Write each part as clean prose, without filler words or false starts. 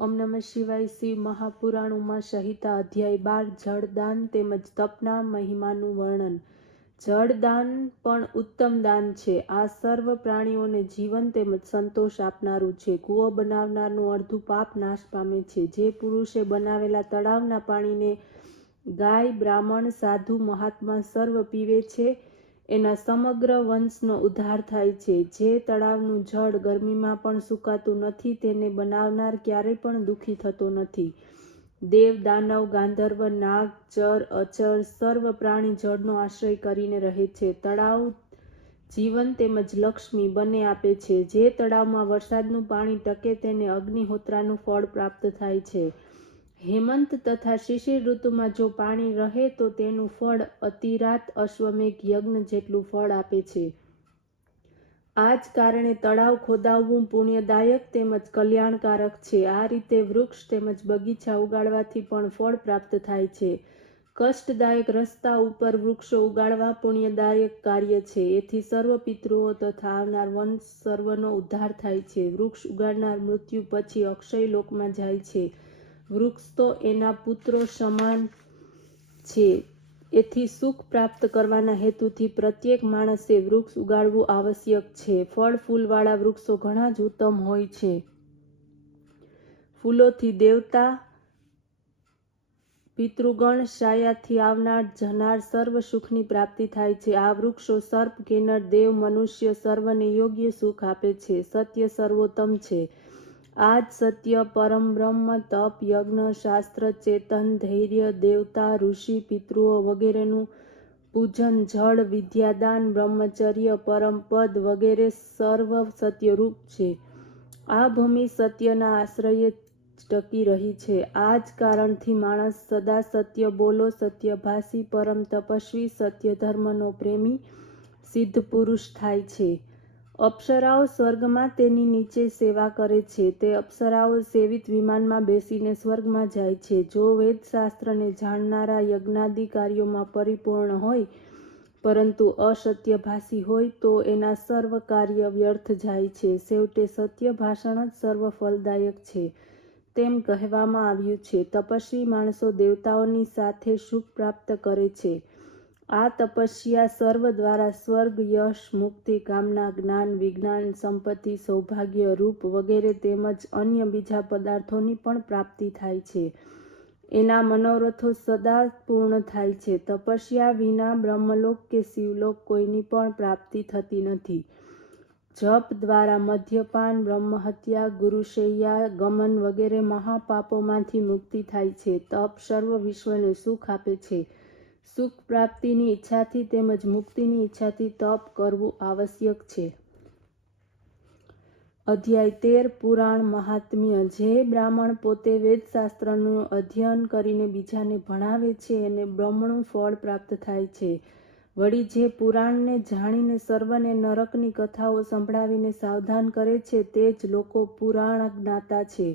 ઓમ નમઃ શિવાય. શિવ મહાપુરાણ ઉમા સંહિતા અધ્યાય 12 જળદાન તેમજ તપના મહિમાનું વર્ણન. જળદાન પણ ઉત્તમ દાન છે. આ સર્વ પ્રાણીઓને જીવન તેમજ સંતોષ આપનારું છે. કૂવો બનાવનારનું અડધું પાપ નાશ પામે છે. જે પુરુષે બનાવેલા તળાવના પાણીને ગાય, બ્રાહ્મણ, સાધુ, મહાત્મા સર્વ પીવે છે એના સમગ્ર વંશનો ઉદ્ધાર થાય છે. જે તળાવનું જળ ગરમીમાં પણ સુકાતું નથી તેને બનાવનાર ક્યારેય પણ દુઃખી થતો નથી. દેવ, દાનવ, ગાંધર્વ, નાગ, ચર, અચર સર્વ પ્રાણી જળનો આશ્રય કરીને રહે છે. તળાવ જીવન તેમજ લક્ષ્મી બંને આપે છે. જે તળાવમાં વરસાદનું પાણી ટકે તેને અગ્નિહોત્રાનું ફળ પ્રાપ્ત થાય છે. હેમંત તથા શિશિર ઋતુમાં જો પાણી રહે તો તેનું ફળ અતિરાત અશ્વમેઘ યજ્ઞ જેટલું ફળ આપે છે. આ જ કારણે તળાવ ખોદાવવું પુણ્યદાયક તેમજ કલ્યાણકારક છે. આ રીતે વૃક્ષ તેમજ બગીચા ઉગાડવાથી પણ ફળ પ્રાપ્ત થાય છે. કષ્ટદાયક રસ્તા ઉપર વૃક્ષો ઉગાડવા પુણ્યદાયક કાર્ય છે. એથી સર્વ પિતૃઓ તથા આવનાર વંશ સર્વનો ઉદ્ધાર થાય છે. વૃક્ષ ઉગાડનાર મૃત્યુ પછી અક્ષય લોકમાં જાય છે. વૃક્ષ તો એના પુત્રો સમાન છે. એથી સુખ પ્રાપ્ત કરવાના હેતુથી પ્રત્યેક માણસે વૃક્ષ ઉગાડવું આવશ્યક છે. ફળ ફૂલવાળા વૃક્ષો ઘણા જ ઉત્તમ હોય છે. ફૂલોથી દેવતા, પિતૃગણ, છાયાથી આવનાર જનાર સર્વ સુખની પ્રાપ્તિ થાય છે. આ વૃક્ષો સર્પ, કિન્નર, દેવ, મનુષ્ય સર્વને યોગ્ય સુખ આપે છે. સત્ય સર્વોત્તમ છે. આ જ સત્ય, પરમ બ્રહ્મ, તપ, યજ્ઞ, શાસ્ત્ર, ચેતન, ધૈર્ય, દેવતા, ઋષિ, પિતૃઓ વગેરેનું પૂજન, જળ, વિદ્યાદાન, બ્રહ્મચર્ય, પરમ પદ વગેરે સર્વ સત્યરૂપ છે. આ ભૂમિ સત્યના આશ્રયે ટકી રહી છે. આ જ કારણથી માણસ સદા સત્ય બોલો, સત્યભાષી, પરમ તપસ્વી, સત્ય ધર્મનો પ્રેમી, સિદ્ધ પુરુષ થાય છે. અપ્સરાઓ સ્વર્ગમાં તેની નીચે સેવા કરે છે. તે અપ્સરાઓ સેવિત વિમાનમાં બેસીને સ્વર્ગમાં જાય છે. જો વેદશાસ્ત્રને જાણનારા યજ્ઞાદિ કાર્યોમાં પરિપૂર્ણ હોય પરંતુ અસત્યભાષી હોય તો એના સર્વ કાર્ય વ્યર્થ જાય છે. છેવટે સત્ય ભાષણ જ સર્વ ફલદાયક છે તેમ કહેવામાં આવ્યું છે. તપસ્વી માણસો દેવતાઓની સાથે સુખ પ્રાપ્ત કરે છે. આ તપસ્યા સર્વ દ્વારા સ્વર્ગ, યશ, મુક્તિ, કામના, જ્ઞાન, વિજ્ઞાન, સંપત્તિ, સૌભાગ્ય, રૂપ વગેરે તેમજ અન્ય બીજા પદાર્થોની પણ પ્રાપ્તિ થાય છે. એના મનોરથો સદા પૂર્ણ થાય છે. તપસ્યા વિના બ્રહ્મલોક કે શિવલોક કોઈની પણ પ્રાપ્તિ થતી નથી. જપ દ્વારા મદ્યપાન, બ્રહ્મહત્યા, ગુરુશૈયા ગમન વગેરે મહાપાપોમાંથી મુક્તિ થાય છે. તપ સર્વ વિશ્વને સુખ આપે છે. સુખ પ્રાપ્તિની ઈચ્છાથી તેમજ મુક્તિની ઈચ્છાથી તપ કરવું આવશ્યક છે. અધ્યાય 13 પુરાણ મહાત્મ્ય. જે બ્રાહ્મણ પોતે વેદશાસ્ત્રનું અધ્યયન કરીને બીજાને ભણાવે છે એને બ્રહ્મણું ફળ પ્રાપ્ત થાય છે. વળી જે પુરાણને જાણીને સર્વને નરકની કથાઓ સંભળાવીને સાવધાન કરે છે તે જ લોકો પુરાણ જ્ઞાતા છે.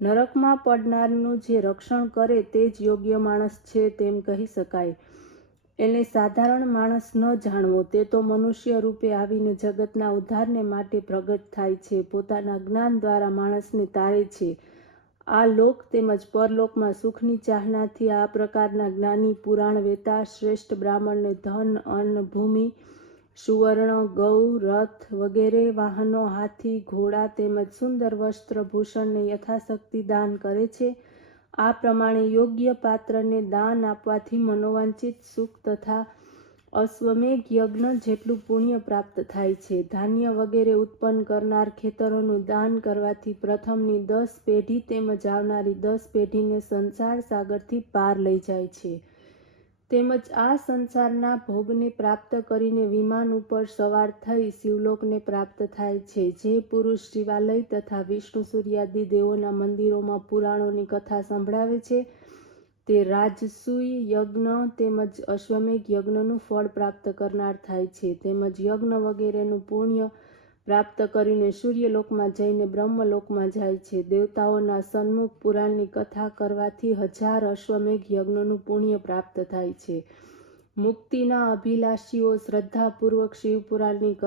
નરકમાં પડનારનું જે રક્ષણ કરે તે જ યોગ્ય માણસ છે તેમ કહી શકાય. એને સાધારણ માણસ ન જાણવો. તે તો મનુષ્ય રૂપે આવીને જગતના ઉદ્ધારને માટે પ્રગટ થાય છે. પોતાના જ્ઞાન દ્વારા માણસને તારે છે. આ લોક તેમજ પરલોકમાં સુખની ચાહનાથી આ પ્રકારના જ્ઞાની પુરાણ વેતા શ્રેષ્ઠ બ્રાહ્મણને ધન, અન્ન, ભૂમિ, સુવર્ણ, ગૌ, રથ વગેરે વાહનો, હાથી, ઘોડા તેમજ સુંદર વસ્ત્ર ભૂષણને યથાશક્તિ દાન કરે છે. આ પ્રમાણે યોગ્ય પાત્રને દાન આપવાથી મનોવાંછિત સુખ તથા અશ્વમેઘ યજ્ઞ જેટલું પુણ્ય પ્રાપ્ત થાય છે. ધાન્ય વગેરે ઉત્પન્ન કરનાર ખેતરોનું દાન કરવાથી પ્રથમની 10 પેઢી તેમજ આવનારી 10 પેઢીને સંસાર સાગરથી પાર લઈ જાય છે. તેમજ આ સંસારના ભોગને પ્રાપ્ત કરીને વિમાન ઉપર સવાર થઈ શિવલોકને પ્રાપ્ત થાય છે. જે પુરુષ શિવાલય તથા વિષ્ણુ સૂર્યાદિ દેવોના મંદિરોમાં પુરાણોની કથા સંભળાવે છે તે રાજસૂય યજ્ઞ તેમજ અશ્વમેઘ યજ્ઞનું ફળ પ્રાપ્ત કરનાર થાય છે. તેમજ યજ્ઞ વગેરેનું પુણ્ય પ્રાપ્ત કરીને સૂર્યલોકમાં જઈને બ્રહ્મલોકમાં જાય છે. દેવતાઓના સન્મુખ પુરાણની કથા કરવાથી 1000 અશ્વમેઘ યજ્ઞનું પુણ્ય પ્રાપ્ત થાય છે. મુક્તિના અભિલાષીઓ શ્રદ્ધાપૂર્વક શિવપુરાણની કથા